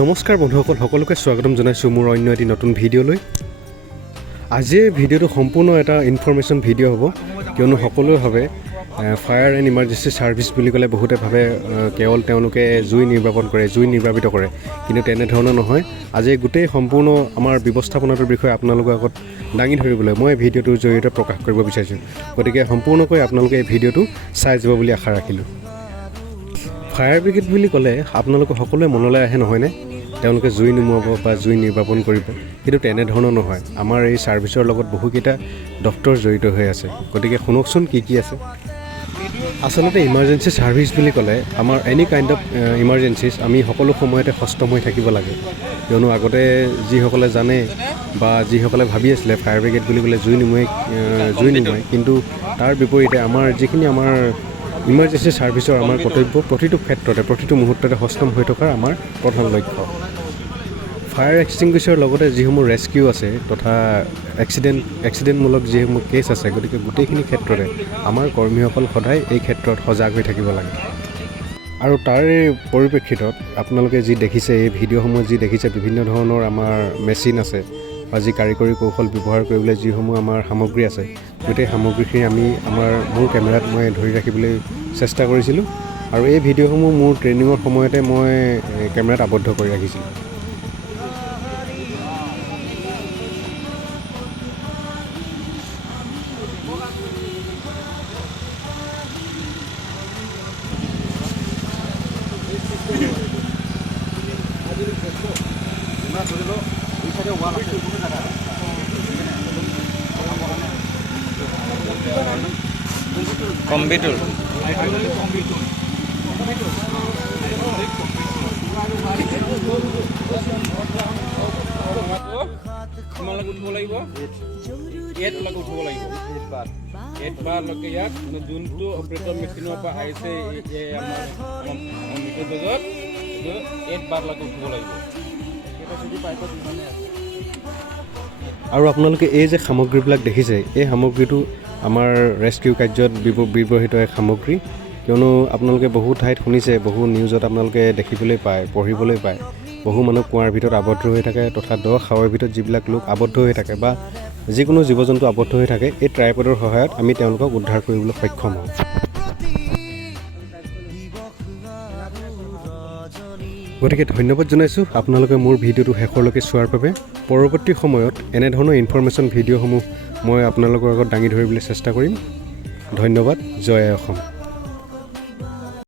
নমস্কাৰ বন্ধুসকল, সকলোকে স্বাগতম জনাইছোঁ মোৰ অন্য এটি নতুন ভিডিঅ'লৈ। আজিৰ ভিডিঅ'টো সম্পূৰ্ণ এটা ইনফৰমেশ্যন ভিডিঅ' হ'ব, কিয়নো সকলোৱে ভাবে ফায়াৰ এণ্ড ইমাৰ্জেঞ্চি ছাৰ্ভিচ বুলি ক'লে বহুতে ভাবে কেৱল তেওঁলোকে জুই নিৰ্বাপিত কৰে, কিন্তু তেনেধৰণৰ নহয়। আজি গোটেই সম্পূৰ্ণ আমাৰ ব্যৱস্থাপনাটোৰ বিষয়ে আপোনালোকৰ আগত দাঙি ধৰিবলৈ মই ভিডিঅ'টোৰ জৰিয়তে প্ৰকাশ কৰিব বিচাৰিছোঁ। গতিকে সম্পূৰ্ণকৈ আপোনালোকে এই ভিডিঅ'টো চাই যাব বুলি আশা ৰাখিলোঁ। ফায়াৰ ব্ৰিগেড বুলি ক'লে আপোনালোকৰ সকলোৱে মনলৈ আহে নহয়নে, তেওঁলোকে জুই নুমুৱাব বা জুই নিৰ্বাপন কৰিব, কিন্তু তেনেধৰণৰ নহয়। আমাৰ এই ছাৰ্ভিচৰ লগত বহুকেইটা দপ্তৰ জড়িত হৈ আছে। গতিকে শুনকচোন কি আছে। আচলতে ইমাৰ্জেঞ্চি ছাৰ্ভিচ বুলি ক'লে আমাৰ এনি কাইণ্ড অফ ইমাৰ্জেঞ্চিছ আমি সকলো সময়তে সষ্টম হৈ থাকিব লাগে, কিয়নো আগতে যিসকলে জানে বা যিসকলে ভাবি আছিলে ফায়াৰ ব্ৰিগেড বুলি ক'লে জুই নুমুৱাই, কিন্তু তাৰ বিপৰীতে আমাৰ যিখিনি আমাৰ ইমাৰ্জেঞ্চি ছাৰ্ভিচৰ আমাৰ কৰ্তব্য প্ৰতিটো ক্ষেত্ৰতে প্ৰতিটো মুহূৰ্ততে সষ্টম হৈ থকাৰ আমাৰ প্ৰধান লক্ষ্য। ফায়াৰ এক্সটিংগুইছৰ লগতে যিসমূহ ৰেস্কিউ আছে তথা এক্সিডেণ্টমূলক যিসমূহ কেছ আছে, গতিকে গোটেইখিনি ক্ষেত্ৰতে আমাৰ কৰ্মীসকল সদায় এই ক্ষেত্ৰত সজাগ হৈ থাকিব লাগে। আৰু তাৰ পৰিপ্ৰেক্ষিতত আপোনালোকে যি দেখিছে, এই ভিডিঅ'সমূহত যি দেখিছে, বিভিন্ন ধৰণৰ আমাৰ মেচিন আছে বা যি কাৰিকৰী কৌশল ব্যৱহাৰ কৰিবলৈ যিসমূহ আমাৰ সামগ্ৰী আছে, গোটেই সামগ্ৰীখিনি মোৰ কেমেৰাত মই ধৰি ৰাখিবলৈ চেষ্টা কৰিছিলোঁ। আৰু এই ভিডিঅ'সমূহ মোৰ ট্ৰেইনিঙৰ সময়তে মই কেমেৰাত আবদ্ধ কৰি ৰাখিছিলোঁ। কম্পিউটাৰ তোমালোকে উঠিব লাগিব, ইয়াত উঠিব লাগিব 8 বাৰলৈকে। ইয়াত যোনটো অপাৰেটৰ মেচিনৰ পৰা আহিছে আমাৰ মিটাৰ 8 বাৰলৈকে উঠিব লাগিব। আৰু আপোনালোকে এই যে সামগ্ৰীবিলাক দেখিছে, এই সামগ্ৰীটো আমাৰ ৰেস্কিউ কাৰ্যত ব্যৱহৃত এক সামগ্ৰী, কিয়নো আপোনালোকে বহু ঠাইত শুনিছে, বহু নিউজত আপোনালোকে দেখিবলৈ পায়, পঢ়িবলৈ পায়, বহু মানুহ কুঁৱাৰ ভিতৰত আবদ্ধ হৈ থাকে তথা দ খাৱৰ ভিতৰত যিবিলাক লোক আবদ্ধ হৈ থাকে বা যিকোনো জীৱ জন্তু আবদ্ধ হৈ থাকে, এই ট্ৰাইপডৰ সহায়ত আমি তেওঁলোকক উদ্ধাৰ কৰিবলৈ সক্ষম হওঁ। গতিকে ধন্যবাদ জনাইছোঁ আপোনালোকে মোৰ ভিডিঅ'টো শেষলৈকে চোৱাৰ বাবে। পৰৱৰ্তী সময়ত এনেধৰণৰ ইনফৰমেশ্যন ভিডিঅ'সমূহ মই আপোনালোকৰ আগত দাঙি ধৰিবলৈ চেষ্টা কৰিম। ধন্যবাদ। জয় অসম।